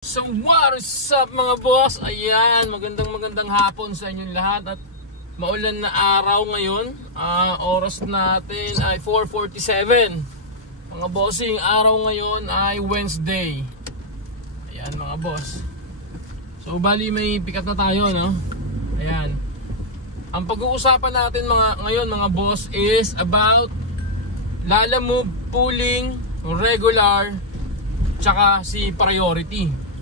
So what's up mga boss? Ayan, magandang hapon sa inyong lahat. At maulan na araw ngayon. Oras natin ay 4:47. Mga bossing, araw ngayon ay Wednesday. Ayan mga boss. So bali may pick up na tayo, no? Ayan. Ang pag-uusapan natin ngayon mga boss is about Lalamove, pooling, regular, tsaka si priority.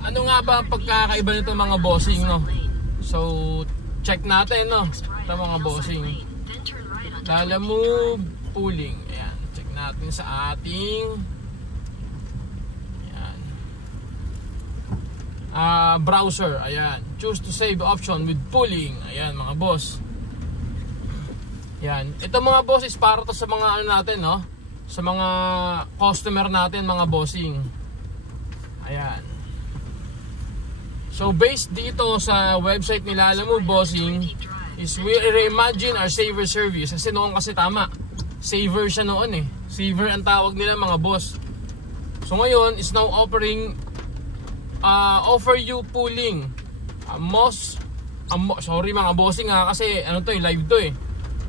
Ano nga ba ang pagkakaiba nito mga bossing, no? So, check natin, no? Ito mga bossing. Lalamove, pooling. Ayan, check natin sa ating browser. Ayan, choose to save option with pooling. Ayan mga boss. Ayan, ito mga boss is para to sa mga ano natin, no? Sa mga customer natin mga bossing. Ayan. So based dito sa website ni Lalamove bossing is we reimagine our saver service. Kasi noon kasi tama, saver siya noon eh. Saver ang tawag nila mga boss. So ngayon is now offering offer you pooling. Sorry mga bossing kasi ano to live to eh.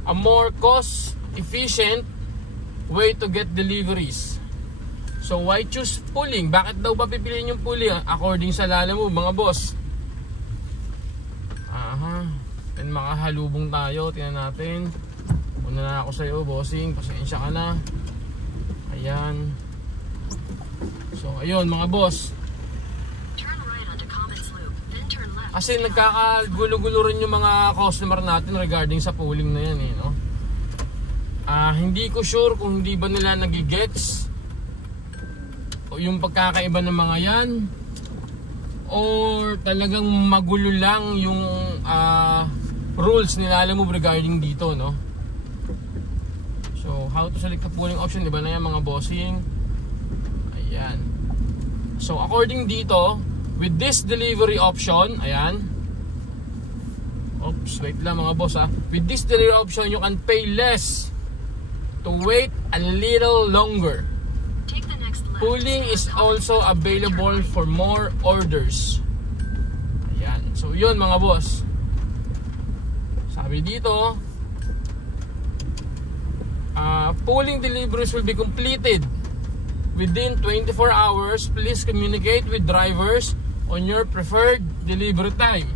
A more cost efficient way to get deliveries. So why choose pooling? Bakit daw ba pipiliin yung pooling? According sa Lalamove mga boss. And makahalubong tayo. Tingnan natin. Una na ako sa iyo bossing. Pasensya ka na. Ayan. So ayun mga boss. Kasi nagkakagulo-gulo rin yung mga customer natin regarding sa pooling na yan eh, no? Hindi ko sure kung hindi ba nila nagigets o yung pagkakaiba ng mga yan, or talagang magulo lang yung rules nila Lalamove regarding dito, no? So how to select the pooling option, diba na yan mga bossing? Ayan. So according dito, with this delivery option, ayan. Oops, wait lang mga boss with this delivery option, you can pay less to wait a little longer. Pooling is also available for more orders. Ayan. So yun mga boss. Sabi dito, pooling deliveries will be completed within 24 hours. Please communicate with drivers on your preferred delivery time.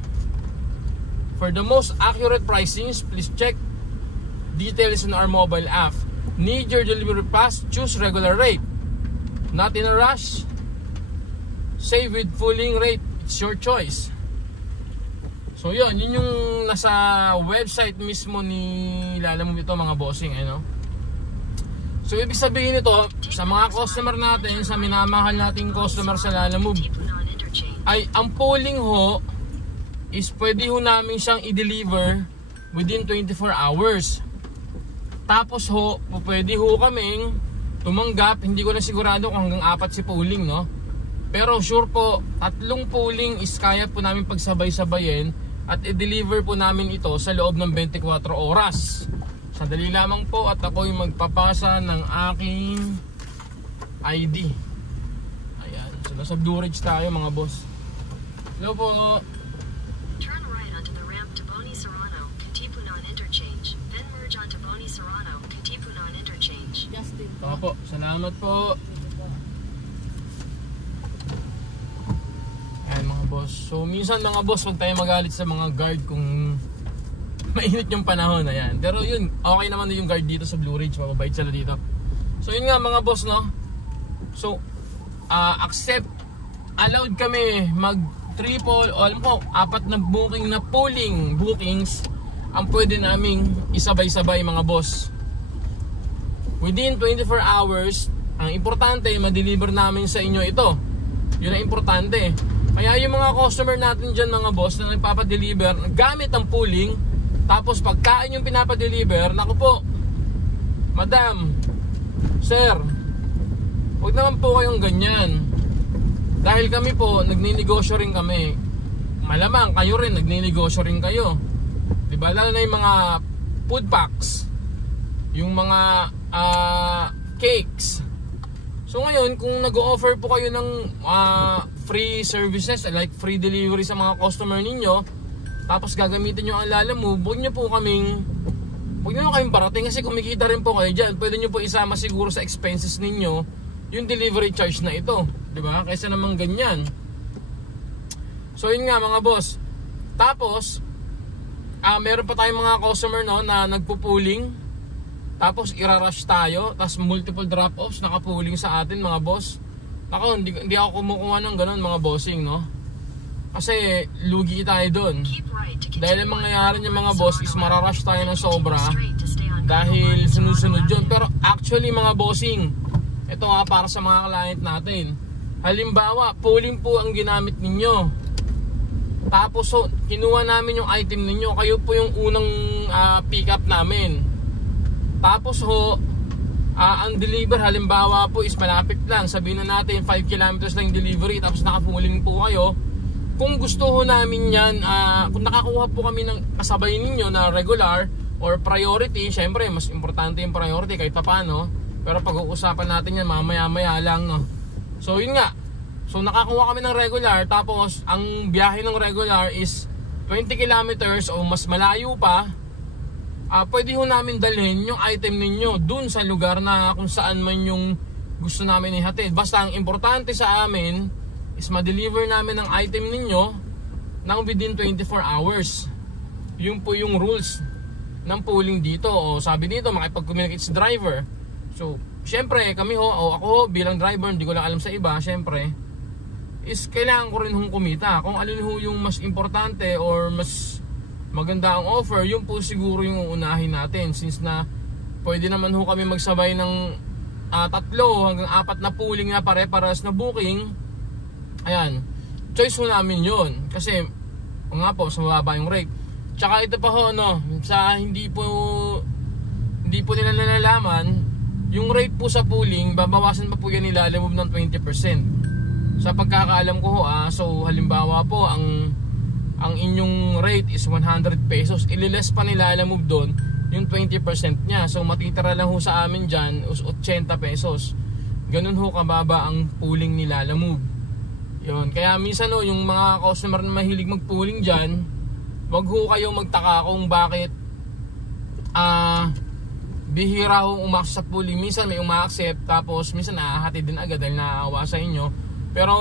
For the most accurate pricings, please check details in our mobile app. Need your delivery fast? Choose regular rate. Not in a rush? Save with pooling rate. It's your choice. So yun yung nasa website mismo ni Lalamove ito mga bossing, ano? So ibig sabihin nito sa mga customer natin, sa minamahal nating customer sa Lalamove, ay ang pooling ho is pwede ho namin siyang i-deliver within 24 hours. Tapos ho, pwede ho kaming tumanggap, hindi ko na sigurado kung hanggang 4 si pooling, no? Pero sure po, 3 pooling is kaya po namin pagsabay-sabayin at i-deliver po namin ito sa loob ng 24 oras. Sandali lamang po at ako'y magpapasa ng aking ID. Ayan, so nasa Blue Ridge tayo mga boss. Hello po. Turn right onto the ramp to Boni Serrano, Katipunan Interchange, then merge onto Boni Serrano, Katipunan Interchange. Justin po. Opo, salamat po. Ayan mga boss. So minsan mga boss, huwag tayo magalit sa mga guard kung mainit yung panahon. Ayan. Pero yun, okay naman yung guard dito sa Blue Ridge. Mababait sila dito. So yun nga mga boss, no? So allowed kami mag triple o alam ko 4 na booking na pooling bookings ang pwede naming isabay-sabay mga boss within 24 hours. Ang importante ma-deliver namin sa inyo ito. Yun ang importante. Kaya yung mga customer natin dyan mga boss na nagpapadeliver gamit ang pooling, tapos pagkain yung pinapadeliver, naku po madam, sir, huwag naman po kayong ganyan. Dahil kami po, nagninegosyo rin kami. Malamang kayo rin, nagninegosyo rin kayo. Diba? Lalo na yung mga food packs, yung mga cakes. So ngayon, kung nag-o-offer po kayo ng free services like free delivery sa mga customer ninyo, tapos gagamitin nyo ang Lalamove, huwag nyo kayong parating kasi kumikita rin po kayo dyan. Pwede nyo po isama siguro sa expenses ninyo yung delivery charge na ito, diba? Kaysa naman ganyan. So yun nga mga boss. Tapos meron pa tayong mga customer na nagpo-pooling, tapos irarush tayo, tapos multiple drop-offs naka-pooling sa atin mga boss. Ako, hindi ako kumukuha ng ganun mga bossing, no? Kasi lugi tayo doon. Dahil ang mangyayari niya mga boss is mararush tayo ng sobra dahil sunod-sunod yun. Pero actually mga bossing, ito nga para sa mga client natin. Halimbawa, pooling po ang ginamit ninyo. Tapos kinuha namin yung item ninyo. Kayo po yung unang pick up namin. Tapos ang deliver halimbawa po is malapit lang. Sabihin na natin 5 kilometers lang yung delivery, tapos naka-pooling po kayo. Kung gusto ho namin yan, kung nakakuha po kami ng kasabay ninyo na regular or priority, syempre mas importante yung priority kahit paano. Pero pag-uusapan natin yan mamaya-maya lang, no? So yun nga. So nakakuha kami ng regular, tapos ang biyahe ng regular is 20 kilometers o mas malayo pa. Pwede ho namin dalhin yung item ninyo dun sa lugar na kung saan man yung gusto namin ihatid. Basta ang importante sa amin is ma-deliver namin ang item ninyo ng within 24 hours. Yun po yung rules ng pooling dito. O sabi dito, makipag-communicate sa driver. So syempre kami ako bilang driver, hindi ko lang alam sa iba, syempre is kailangan ko rin hong kumita. Kung alin ho yung mas importante or mas maganda ang offer, yun po siguro yung uunahin natin. Since na pwede naman ho kami magsabay ng 3 hanggang 4 na pooling na pare-paras na booking. Ayan, choice ho namin yun. Kasi nga po, sa mababa yung rate. Tsaka ito pa ho, sa hindi po nila nalalaman, yung rate po sa pooling, babawasan pa po yan nila Lalamove ng 20%. Sa pagkakaalam ko ho, so halimbawa po ang inyong rate is 100 pesos, ililes pa nila Lalamove doon yung 20% niya. So matitira lang ho sa amin dyan 80 pesos. Ganun ho kababa ang pooling nila Lalamove. Yun. Kaya minsan yung mga customer na mahilig mag-pooling dyan, wag ho kayong magtaka kung bakit bihira ho umaksep sa pooling. Minsan may uma-accept, tapos minsan nahahatid din agad dahil naaawa sa inyo. Pero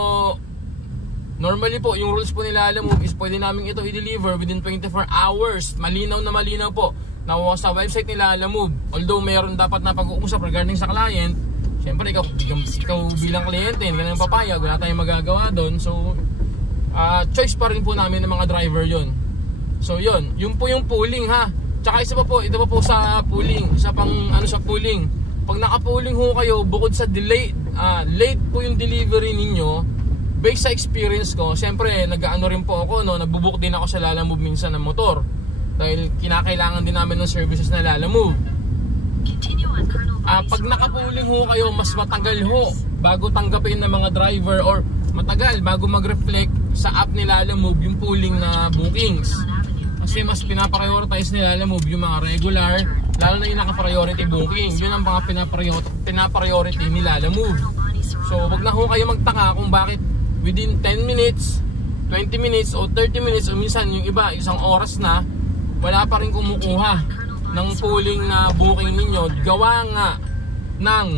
normally po, yung rules po nila Lalamove is pwede namin ito i-deliver within 24 hours. Malinaw na malinaw po. Nakuha sa website nila Lalamove. Although mayroon dapat na pag-uusap regarding sa client, syempre ikaw bilang kliyente, hindi ka nang papayag, wala tayong magagawa doon. So choice pa rin po namin ng mga driver yon. So yun po yung pooling ha. Tsaka ito pa po sa pooling, isa pang sa pooling. Pag naka-pooling ho kayo, bukod sa late po yung delivery ninyo, based sa experience ko, siyempre nag-ano rin po ako, nagbubook din ako sa Lalamove minsan ng motor dahil kinakailangan din namin ng services na Lalamove. Pag naka-pooling ho kayo, mas matagal ho bago tanggapin ng mga driver or matagal bago mag-reflect sa app ni Lalamove yung pooling na bookings. Kasi mas pinaprioritize ni Lalamove yung mga regular, lalo na yung naka-priority booking. Yun ang mga pinapriority ni Lalamove. So wag na ho kayo magtaka kung bakit within 10 minutes, 20 minutes o 30 minutes o minsan yung iba isang oras na wala pa rin kumukuha ng pooling na booking ninyo. Gawa nga ng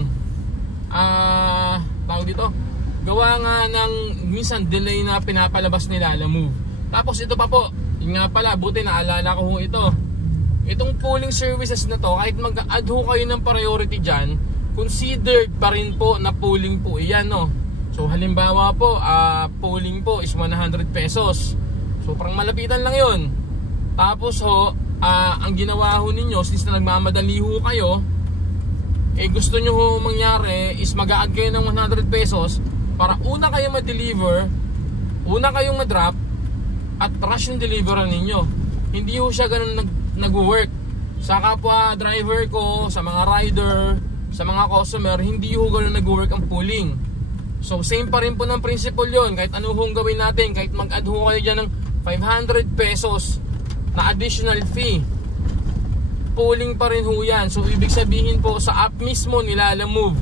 gawa nga ng minsan delay na pinapalabas ni Lalamove. Tapos ito pa po, yun nga pala, buti naalala ko ho ito. Itong pooling services na to, kahit mag-add ho kayo ng priority dyan, considered pa rin po na pooling po iyan, So halimbawa po, pooling po is 100 pesos. So parang malapitan lang yun. Tapos ang ginawa ho ninyo, since na nagmamadali ho kayo, gusto nyo ho mangyari is mag-a-add kayo ng 100 pesos para una kayo ma-deliver, una kayong ma-drop, at rush yung delivery ninyo. Hindi ho siya ganun nag-work. Sa kapwa driver ko, sa mga rider, sa mga customer, hindi ho ganun nag-work ang pooling. So same pa rin po ng principle yon. Kahit ano hong gawin natin, kahit mag-add ho kayo dyan ng 500 pesos na additional fee, pooling pa rin ho yan. So ibig sabihin po, sa app mismo ni Lalamove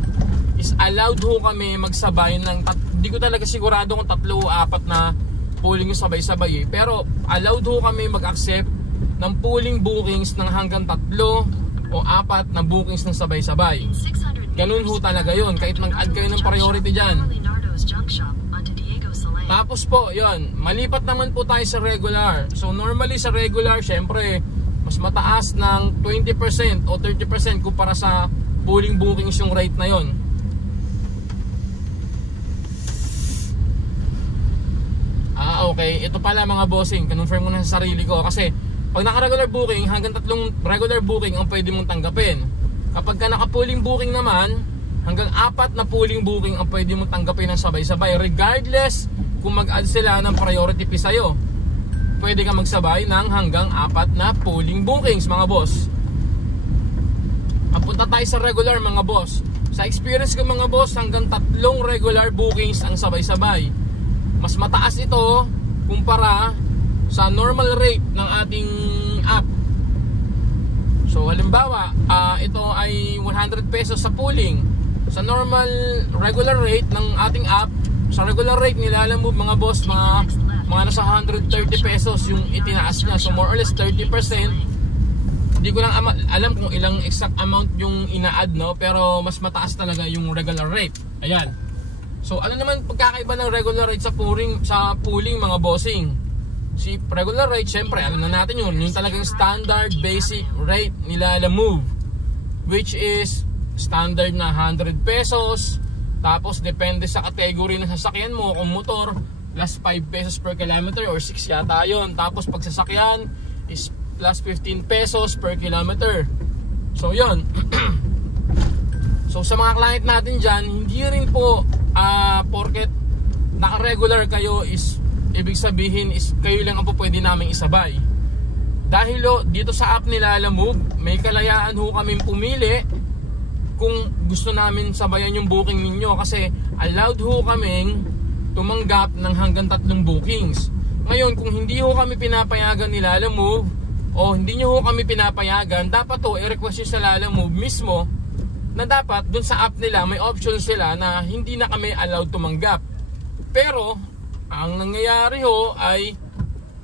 is allowed ho kami magsabay ng Hindi ko talaga sigurado kung 3 o 4 na pooling yung sabay-sabay eh. Pero allowed ho kami mag-accept ng pooling bookings ng hanggang 3 o 4 na bookings ng sabay-sabay. Ganun ho talaga yun, kahit mag-add kayo ng priority dyan. Tapos po, yun, malipat naman po tayo sa regular. So normally sa regular, syempre, mas mataas ng 20% o 30% kumpara sa pooling bookings yung rate na yun. Okay, ito pala mga bossing, confirm ko na sa sarili ko. Kasi pag naka-regular booking, hanggang 3 regular booking ang pwede mong tanggapin. Kapag ka naka-pooling booking naman, hanggang 4 na pooling booking ang pwede mong tanggapin ng sabay-sabay. Regardless kung mag-add sila ng priority fee sa'yo, pwede ka magsabay ng hanggang 4 na pooling bookings mga boss. Punta tayo sa regular mga boss. Sa experience ko mga boss, hanggang 3 regular bookings ang sabay-sabay. Mas mataas ito kumpara sa normal rate ng ating app. So halimbawa, ito ay 100 pesos sa pooling. Sa normal regular rate ng ating app, sa regular rate nila, alam mo mga boss, mga nasa 130 pesos yung itinaas niya. So more or less 30%. Hindi ko lang alam kung ilang exact amount yung ina-add, no? Pero mas mataas talaga yung regular rate. Ayan. So ano naman pagkakaiba ng regular rate sa pooling mga bossing? Si regular rate, syempre alam na natin yun, yung talagang standard basic rate nila Lalamove, which is standard na 100 pesos. Tapos depende sa category ng sasakyan mo, kung motor plus 5 pesos per kilometer or 6 yata yun. Tapos pag sasakyan is plus 15 pesos per kilometer. So yun. So sa mga client natin dyan, hindi rin po porket naka-regular kayo is ibig sabihin is kayo lang ang po pwede namin isabay. Dahil dito sa app nila Lalamove, may kalayaan ho kaming pumili kung gusto namin sabayan yung booking ninyo, kasi allowed ho kaming tumanggap ng hanggang 3 bookings. Ngayon kung hindi ho kami pinapayagan nila Lalamove o hindi nyo ho kami pinapayagan, dapat ho i-request nyo sa Lalamove mismo na dapat dun sa app nila may option sila na hindi na kami allowed tumanggap. Pero ang nangyayari ho ay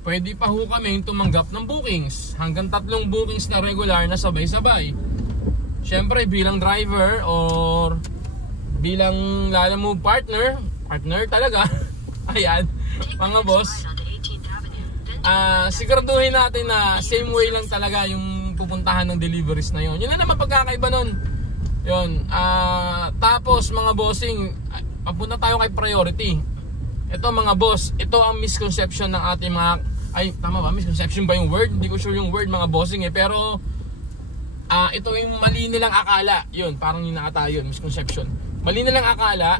pwede pa ho kami tumanggap ng bookings, hanggang 3 bookings na regular na sabay-sabay. Syempre bilang driver or bilang Lalamove partner talaga ayan mga boss, siguraduhin natin na same way lang talaga yung pupuntahan ng deliveries na yun. Yun na naman pagkakaiba nun. Yun, tapos mga bossing, papunta tayo kay priority. Ito mga boss, ito ang misconception ng ating mga, ay tama ba, misconception ba yung word? Hindi ko sure yung word mga bossing eh, pero ito yung mali nilang akala. Yun, parang yun nakata yun, misconception. Mali nilang akala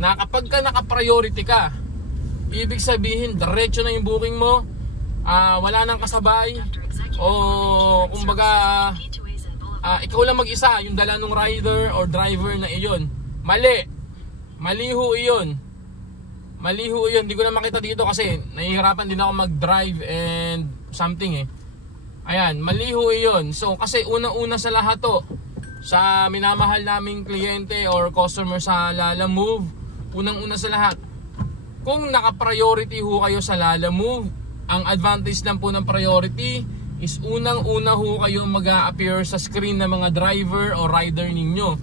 na kapag ka naka-priority ka, ibig sabihin diretso na yung booking mo, wala nang kasabay, o kumbaga ikaw lang mag-isa yung dala ng rider or driver na iyon. Mali ho iyon. Hindi ko na makita dito kasi nahihirapan din ako mag-drive and something eh. Ayan, mali ho iyon. So kasi unang-una sa lahat to, sa minamahal naming kliyente or customer sa Lalamove, unang-una sa lahat, kung naka-priority ho kayo sa Lalamove, ang advantage lang po ng priority is unang-una ho kayo mag-a-appear sa screen ng mga driver o rider ninyo.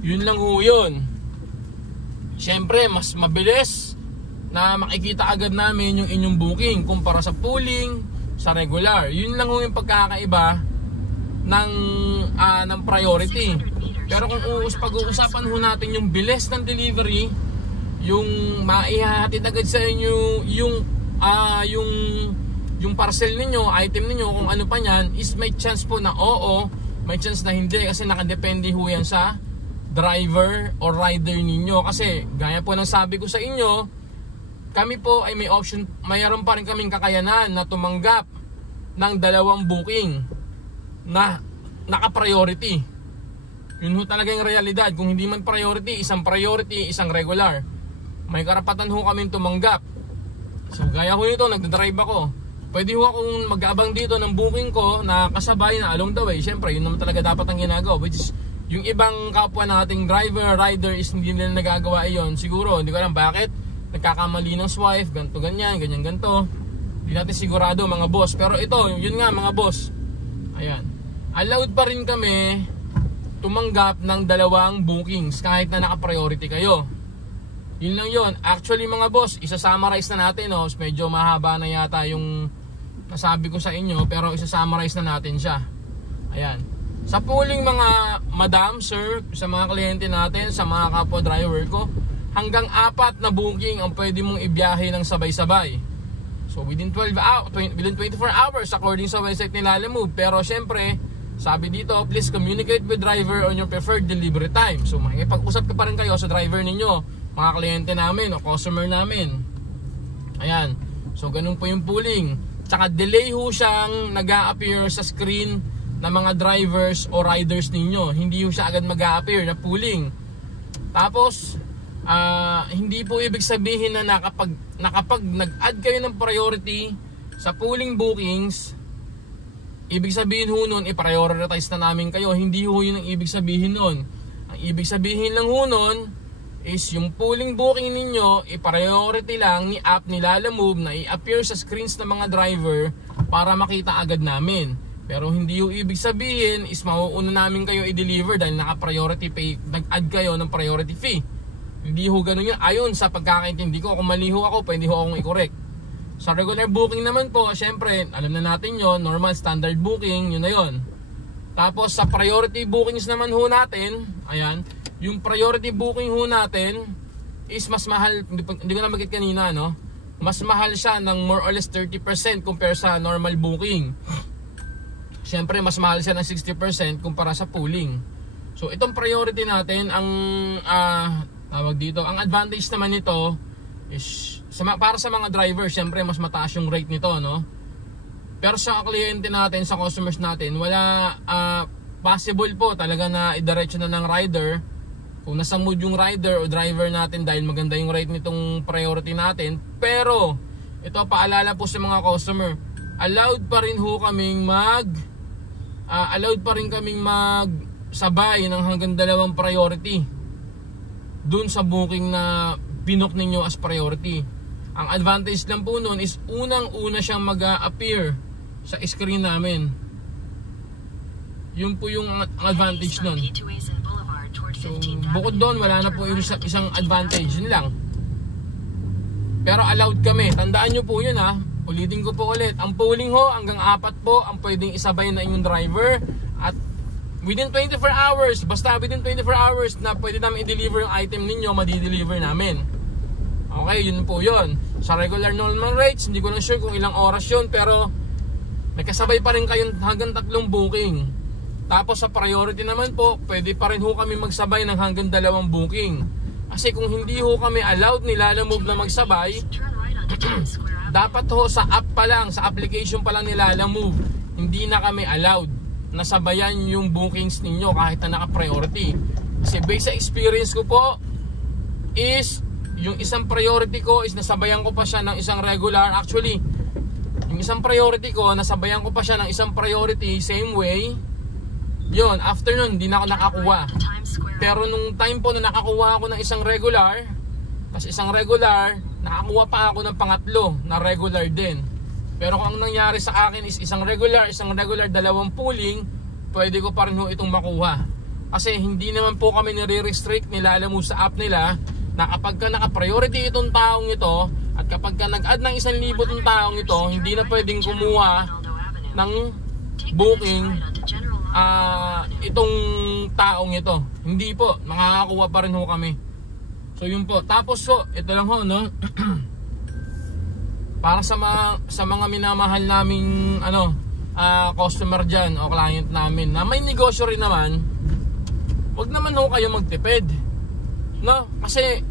Yun lang ho yun. Siyempre, mas mabilis na makikita agad namin yung inyong booking kumpara sa pooling, sa regular. Yun lang ho yung pagkakaiba ng priority. Pero kung pag-uusapan ho natin yung bilis ng delivery, yung maihahatid agad sa inyo yung parcel ninyo, item ninyo, kung ano pa yan, is may chance po na oo, may chance na hindi, kasi nakadepende ho yan sa driver o rider ninyo. Kasi gaya po ng sabi ko sa inyo, kami po ay may option, mayroon pa rin kaming kakayanan na tumanggap ng 2 booking na naka-priority. Yun ho talaga yung realidad. Kung hindi man priority, isang regular, may karapatan ho kaming tumanggap. So gaya ho nito, nagdadrive ako, pwede ho akong mag-aabang dito ng booking ko na kasabay na along the way. Siyempre, yun naman talaga dapat ang ginagawa, which is Yung ibang kapwa nating driver, rider is hindi nila nagagawa iyon. Siguro, hindi ko alam bakit. Nagkakamali ng swipe, ganto ganyan, ganyan ganto. Hindi natin sigurado mga boss. Pero ito, yun nga mga boss. Ayan. Allowed pa rin kami tumanggap ng 2 bookings kahit na naka-priority kayo. Yun lang yun. Actually mga boss, isa-summarize na natin. Oh. Medyo mahaba na yata yung nasabi ko sa inyo, pero isa-summarize na natin siya. Ayan. Sa pooling mga madam, sir, sa mga kliyente natin, sa mga kapwa driver ko, hanggang 4 na booking ang pwede mong ibiyahe ng sabay-sabay. So within 24 hours according sa website ni Lalamove. Pero syempre, sabi dito, please communicate with driver on your preferred delivery time. So makikipag-usap ka pa rin kayo sa driver ninyo, mga kliyente namin o customer namin. Ayan. So ganun po yung pooling. Tsaka delay ho siyang nag-a-appear sa screen ng mga drivers o riders ninyo. Hindi ho siya agad mag-a-appear na pooling. Tapos hindi po ibig sabihin na nakapag nag-add kayo ng priority sa pooling bookings, ibig sabihin ho nun i-prioritize na namin kayo. Hindi ho yun ang ibig sabihin nun. Ang ibig sabihin lang ho nun is yung pooling booking ninyo i-priority lang ni app ni Lalamove na i-appear sa screens ng mga driver para makita agad namin. Pero hindi yung ibig sabihin is mauuna namin kayo i-deliver dahil naka-priority pay, nag-add kayo ng priority fee. Hindi ho ganun yun. Ayon sa pagkakaintindi ko, kung mali ho ako, pwede ho akong i-correct. Sa regular booking naman po, syempre, alam na natin yon, normal standard booking, yun na yun. Tapos sa priority bookings naman ho natin, ayan, yung priority booking ho natin is mas mahal, hindi ko na magit kanina, no? Mas mahal siya ng more or less 30% compare sa normal booking. Siyempre, mas mahal siya ng 60% kumpara sa pooling. So, itong priority natin, ang tawag dito, ang advantage naman nito is para sa mga driver, siyempre, mas mataas yung rate nito, no? Pero sa kliyente natin, sa customers natin, wala, possible po talaga na idiretso na ng rider. Kung nasa mood yung rider o driver natin dahil maganda yung rate nitong priority natin. Pero, ito paalala po sa mga customer, allowed pa rin kaming magsabay ng hanggang 2 priority dun sa booking na binook ninyo as priority. Ang advantage lang po nun is unang-una siyang mag-a-appear sa screen namin. Yun po yung advantage nun. So, bukod doon, wala na po yung isang advantage. Yun lang. Pero allowed kami. Tandaan nyo po yun ha. Ulitin ko po ulit. Ang pooling ho, hanggang 4 po ang pwedeng isabay na inyong driver. At within 24 hours, basta within 24 hours na pwede namin i-deliver yung item ninyo, madi-deliver namin. Okay, yun po yun. Sa regular normal rates, hindi ko lang sure kung ilang oras yun, pero may kasabay pa rin kayong hanggang 3 booking. Tapos sa priority naman po, pwede pa rin ho kami magsabay ng hanggang 2 booking. Kasi kung hindi ho kami allowed ni Lalamove na magsabay, dapat ho sa app pa lang, sa application pa lang ni Lalamove, hindi na kami allowed na sabayan yung bookings ninyo kahit na naka-priority. Kasi based sa experience ko po is yung isang priority ko is nasabayan ko pa siya ng isang regular. Actually, yung isang priority ko, nasabayan ko pa siya ng isang priority same way. Yun, after nun, hindi na ako nakakuha. Pero nung time po na nakakuha ako ng isang regular, tapos isang regular, nakakuha pa ako ng pangatlo na regular din. Pero kung ang nangyari sa akin is isang regular, 2 pooling, pwede ko pa rin ho itong makuha. Kasi hindi naman po kami nire-restrict ni Lalamove sa app nila na kapag ka naka-priority itong taong ito at kapag ka nag-add ng 1,000 itong taong ito, hindi na pwedeng kumuha ng booking itong taong ito. Hindi po, makakakuha pa rin ho kami. So yun po. Tapos po, ito lang ho, no? Para sa mga minamahal naming customer dyan o client namin na may negosyo rin naman, wag naman ho kayo magtipid, no? Kasi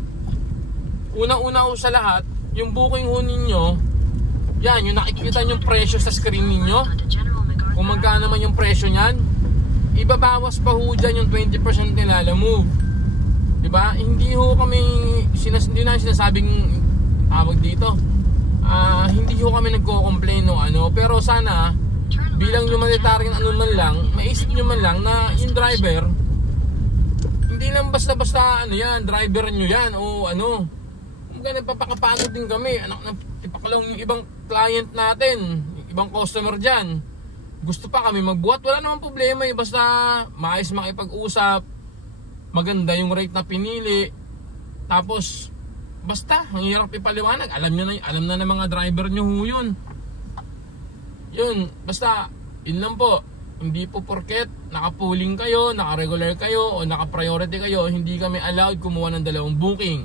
unang-una ho sa lahat, yung booking ho ninyo, yan, yung nakikita yung presyo sa screen ninyo, kung magkano naman yung presyo nyan, ibabawas pa ho dyan yung 20% ni Lalamove. Diba? Hindi ho kami hindi na sinasabing tawag dito. Hindi ho kami nagko-complain o ano, pero sana bilang humanitarian man lang, maisip nyo man lang na yung driver Hindi lang basta-basta ano yan, driver nyo yan o ano. Kumbaga nagpapakapagod din kami. Anak na tipakalong yung ibang client natin, yung ibang customer dyan. Gusto pa kami magbuhat, wala namang problema eh. Basta maayos makipag-usap, maganda yung rate na pinili. Tapos basta, ang hirap ipaliwanag. Alam na ng mga driver nyo yun. Yun, basta yun lang po. Hindi po porket naka-pooling kayo, naka-regular kayo o naka-priority kayo, hindi kami allowed kumuha ng dalawang booking.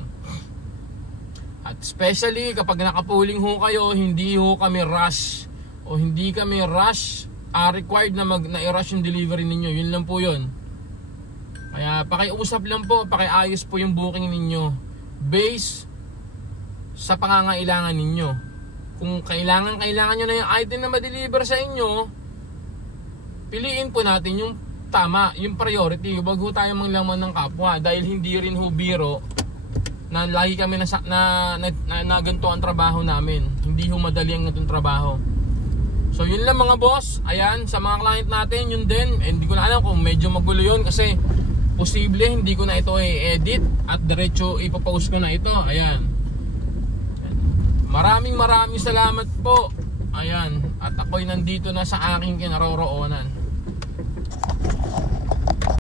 At especially kapag naka-pooling ho kayo, hindi ho kami rush o hindi kami rush required na i-rush yung delivery ninyo. Yun lang po yun. Kaya pakiusap lang po, pakiayos po yung booking ninyo based sa pangangailangan ninyo. Kung kailangan nyo na yung item na ma-deliver sa inyo, piliin po natin yung tama, yung priority. Huwag ho tayo manglaman ng kapwa. Dahil hindi rin ho biro na lagi kami na ganito ang trabaho namin. Hindi ho madali ang ganitong trabaho. So yun lang mga boss. Ayan, sa mga client natin, yun din. Hindi ko na alam kung medyo magulo yun kasi posible hindi ko na ito i-edit at diretso ipopost ko na ito. Ayan. Maraming salamat po. Ayan. At ako'y nandito na sa aking kinaroroonan.